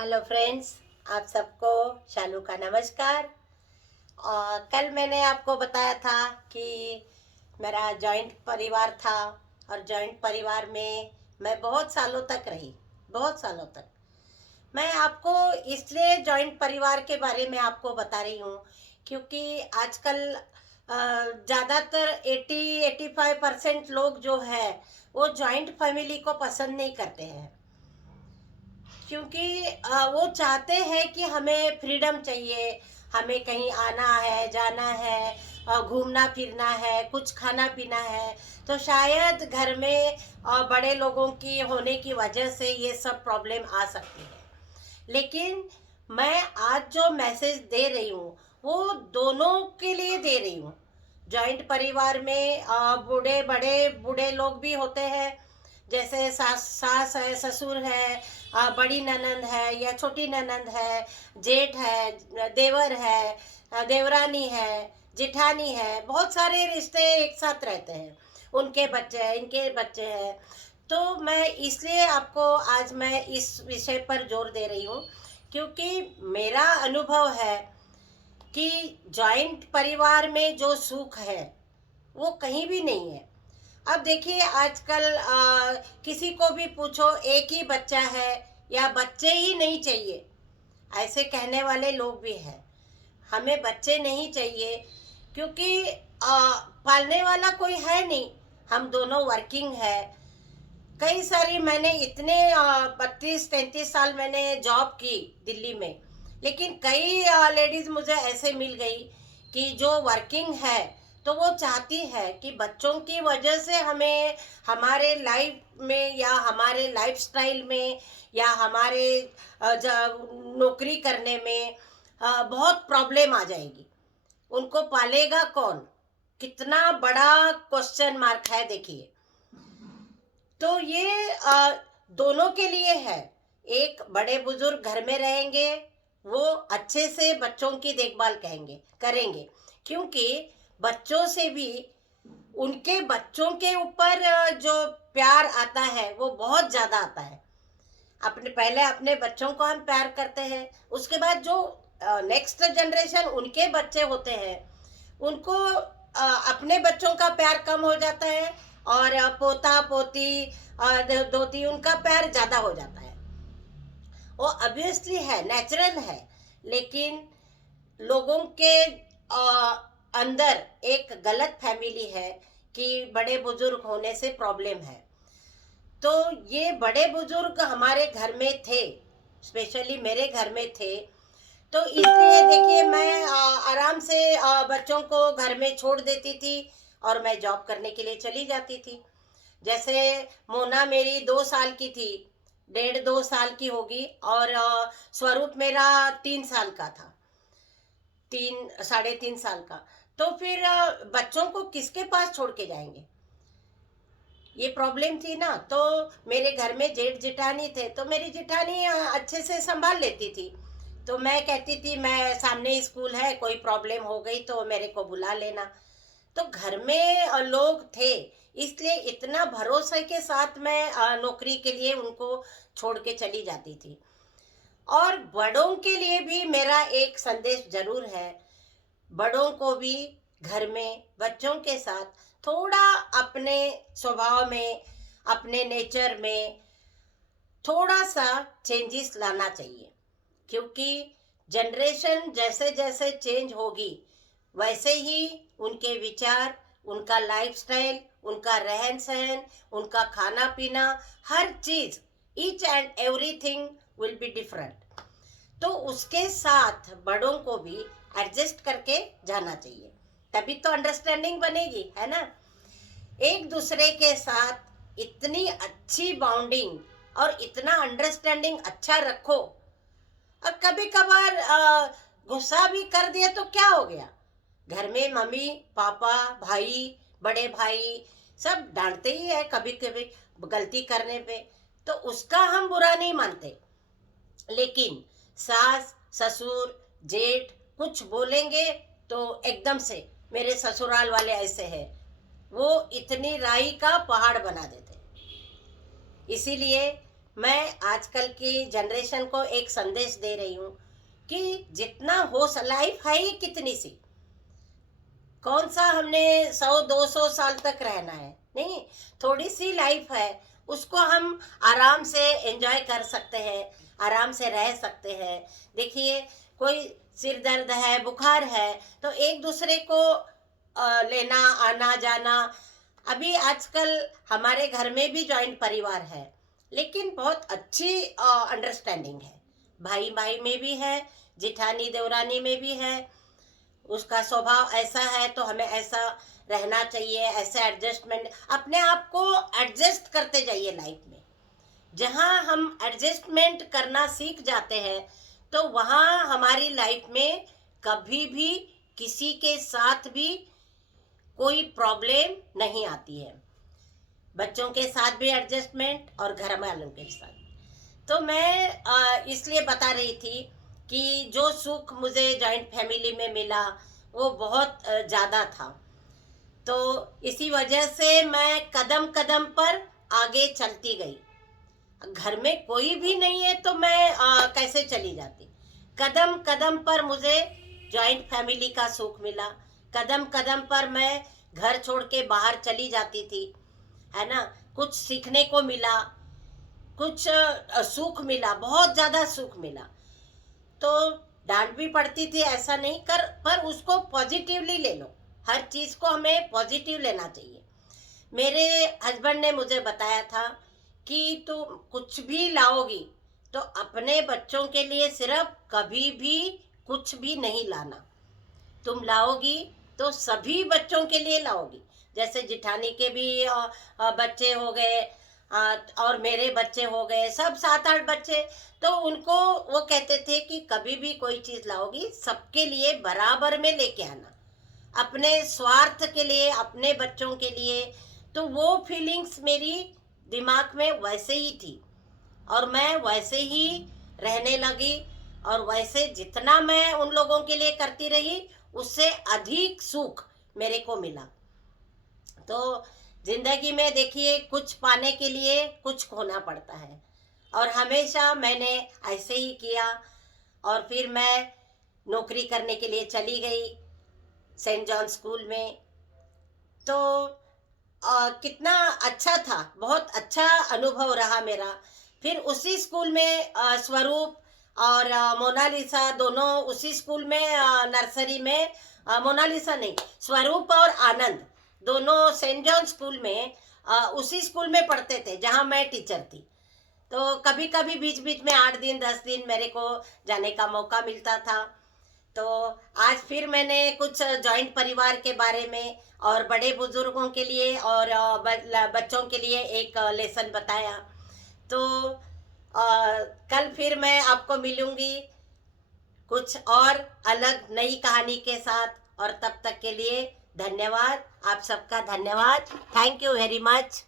Hello friends, आप सबको शालू का नमस्कार। और कल मैंने आपको बताया था कि मेरा जॉइंट परिवार था और जॉइंट परिवार में मैं बहुत सालों तक रही, बहुत सालों तक। मैं आपको इसलिए जॉइंट परिवार के बारे में आपको बता रही हूँ क्योंकि आजकल ज़्यादातर 80-85% लोग जो है वो जॉइंट फैमिली को पसंद नहीं करते हैं क्योंकि वो चाहते हैं कि हमें फ्रीडम चाहिए, हमें कहीं आना है, जाना है, घूमना फिरना है, कुछ खाना पीना है। तो शायद घर में बड़े लोगों की होने की वजह से ये सब प्रॉब्लम आ सकती है। लेकिन मैं आज जो मैसेज दे रही हूँ वो दोनों के लिए दे रही हूँ। जॉइंट परिवार में बूढ़े लोग भी होते हैं, जैसे सास सास है, ससुर है, बड़ी ननंद है या छोटी ननंद है, जेठ है, देवर है, देवरानी है, जिठानी है। बहुत सारे रिश्ते एक साथ रहते हैं, उनके बच्चे हैं, इनके बच्चे हैं। तो मैं इसलिए आपको आज मैं इस विषय पर जोर दे रही हूँ क्योंकि मेरा अनुभव है कि जॉइंट परिवार में जो सुख है वो कहीं भी नहीं है। अब देखिए आजकल किसी को भी पूछो एक ही बच्चा है या बच्चे ही नहीं चाहिए, ऐसे कहने वाले लोग भी हैं। हमें बच्चे नहीं चाहिए क्योंकि पालने वाला कोई है नहीं, हम दोनों वर्किंग है। कई सारी मैंने इतने 32-33 साल मैंने जॉब की दिल्ली में, लेकिन कई लेडीज मुझे ऐसे मिल गई कि जो वर्किंग है तो वो चाहती है कि बच्चों की वजह से हमें हमारे लाइफ में या हमारे लाइफस्टाइल में या हमारे नौकरी करने में बहुत प्रॉब्लम आ जाएगी। उनको पालेगा कौन, कितना बड़ा क्वेश्चन मार्क है देखिए। तो ये दोनों के लिए है। एक बड़े बुजुर्ग घर में रहेंगे, वो अच्छे से बच्चों की देखभाल करेंगे क्योंकि बच्चों से भी उनके बच्चों के ऊपर जो प्यार आता है वो बहुत ज़्यादा आता है। पहले अपने बच्चों को हम प्यार करते हैं, उसके बाद जो नेक्स्ट जनरेशन उनके बच्चे होते हैं उनको अपने बच्चों का प्यार कम हो जाता है और पोता पोती दोती उनका प्यार ज़्यादा हो जाता है। वो ऑब्वियसली है, नेचुरल है। लेकिन लोगों के अंदर एक गलत फैमिली है कि बड़े बुजुर्ग होने से प्रॉब्लम है। तो ये बड़े बुजुर्ग हमारे घर में थे, स्पेशली मेरे घर में थे। तो इसलिए देखिए मैं आराम से बच्चों को घर में छोड़ देती थी और मैं जॉब करने के लिए चली जाती थी। जैसे मोना मेरी 2 साल की थी, 1.5-2 साल की होगी, और स्वरूप मेरा 3 साल का था, 3 साढ़े 3 साल का। तो फिर बच्चों को किसके पास छोड़ के जाएंगे, ये प्रॉब्लम थी ना। तो मेरे घर में जेठ जिठानी थे, तो मेरी जिठानी अच्छे से संभाल लेती थी। तो मैं कहती थी मैं सामने स्कूल है, कोई प्रॉब्लम हो गई तो मेरे को बुला लेना। तो घर में लोग थे, इसलिए इतना भरोसे के साथ मैं नौकरी के लिए उनको छोड़ के चली जाती थी। और बड़ों के लिए भी मेरा एक संदेश जरूर है, बड़ों को भी घर में बच्चों के साथ थोड़ा अपने स्वभाव में, अपने नेचर में थोड़ा सा चेंजेस लाना चाहिए क्योंकि जनरेशन जैसे जैसे चेंज होगी वैसे ही उनके विचार, उनका लाइफस्टाइल, उनका रहन सहन, उनका खाना पीना, हर चीज, each and everything will be different. तो उसके साथ बड़ों को भी एडजस्ट करके जाना चाहिए, तभी तो अंडरस्टैंडिंग बनेगी, है ना। एक दूसरे के साथ इतनी अच्छी बॉन्डिंग और इतना अंडरस्टैंडिंग अच्छा रखो। अब कभी कभार गुस्सा भी कर दिया तो क्या हो गया, घर में मम्मी पापा भाई, बड़े भाई सब डांटते ही है कभी कभी गलती करने पे, तो उसका हम बुरा नहीं मानते। लेकिन सास ससुर जेठ कुछ बोलेंगे तो एकदम से, मेरे ससुराल वाले ऐसे हैं, वो इतनी राई का पहाड़ बना देते। इसीलिए मैं आजकल की जनरेशन को एक संदेश दे रही हूँ कि जितना हो लाइफ है ही कितनी सी, कौन सा हमने 100-200 साल तक रहना है, नहीं, थोड़ी सी लाइफ है, उसको हम आराम से एंजॉय कर सकते हैं, आराम से रह सकते हैं। देखिए, कोई सिर दर्द है, बुखार है, तो एक दूसरे को लेना आना जाना। अभी आजकल हमारे घर में भी जॉइंट परिवार है, लेकिन बहुत अच्छी अंडरस्टैंडिंग है, भाई भाई में भी है, जिठानी देवरानी में भी है। उसका स्वभाव ऐसा है तो हमें ऐसा रहना चाहिए, ऐसे एडजस्टमेंट, अपने आप को एडजस्ट करते जाइए लाइफ में। जहाँ हम एडजस्टमेंट करना सीख जाते हैं तो वहाँ हमारी लाइफ में कभी भी किसी के साथ भी कोई प्रॉब्लम नहीं आती है। बच्चों के साथ भी एडजस्टमेंट और घर वालों के साथ। तो मैं इसलिए बता रही थी कि जो सुख मुझे जॉइंट फैमिली में मिला वो बहुत ज़्यादा था। तो इसी वजह से मैं कदम कदम पर आगे चलती गई। घर में कोई भी नहीं है तो मैं कैसे चली जाती। कदम कदम पर मुझे जॉइंट फैमिली का सुख मिला। कदम कदम पर मैं घर छोड़ के बाहर चली जाती थी, है ना। कुछ सीखने को मिला, कुछ सुख मिला, बहुत ज़्यादा सुख मिला। तो डांट भी पड़ती थी, ऐसा नहीं कर, पर उसको पॉजिटिवली ले लो। हर चीज़ को हमें पॉजिटिव लेना चाहिए। मेरे हस्बैंड ने मुझे बताया था कि तुम कुछ भी लाओगी तो अपने बच्चों के लिए सिर्फ कभी भी कुछ भी नहीं लाना। तुम लाओगी तो सभी बच्चों के लिए लाओगी। जैसे जिठानी के भी बच्चे हो गए, और मेरे बच्चे हो गए, सब 7-8 बच्चे। तो उनको वो कहते थे कि कभी भी कोई चीज़ लाओगी सबके लिए बराबर में लेके आना, अपने स्वार्थ के लिए, अपने बच्चों के लिए। तो वो फीलिंग्स मेरी दिमाग में वैसे ही थी और मैं वैसे ही रहने लगी। और वैसे जितना मैं उन लोगों के लिए करती रही उससे अधिक सुख मेरे को मिला। तो जिंदगी में देखिए, कुछ पाने के लिए कुछ खोना पड़ता है, और हमेशा मैंने ऐसे ही किया। और फिर मैं नौकरी करने के लिए चली गई सेंट जॉन स्कूल में। तो कितना अच्छा था, बहुत अच्छा अनुभव रहा मेरा। फिर उसी स्कूल में स्वरूप और मोनालिसा दोनों उसी स्कूल में, नर्सरी में, मोनालिसा नहीं, स्वरूप और आनंद दोनों सेंट जॉन स्कूल में, उसी स्कूल में पढ़ते थे जहाँ मैं टीचर थी। तो कभी कभी बीच बीच में 8 दिन 10 दिन मेरे को जाने का मौका मिलता था। तो आज फिर मैंने कुछ जॉइंट परिवार के बारे में और बड़े बुजुर्गों के लिए और बच्चों के लिए एक लेसन बताया। तो कल फिर मैं आपको मिलूंगी कुछ और अलग नई कहानी के साथ। और तब तक के लिए धन्यवाद, आप सबका धन्यवाद। Thank you very much.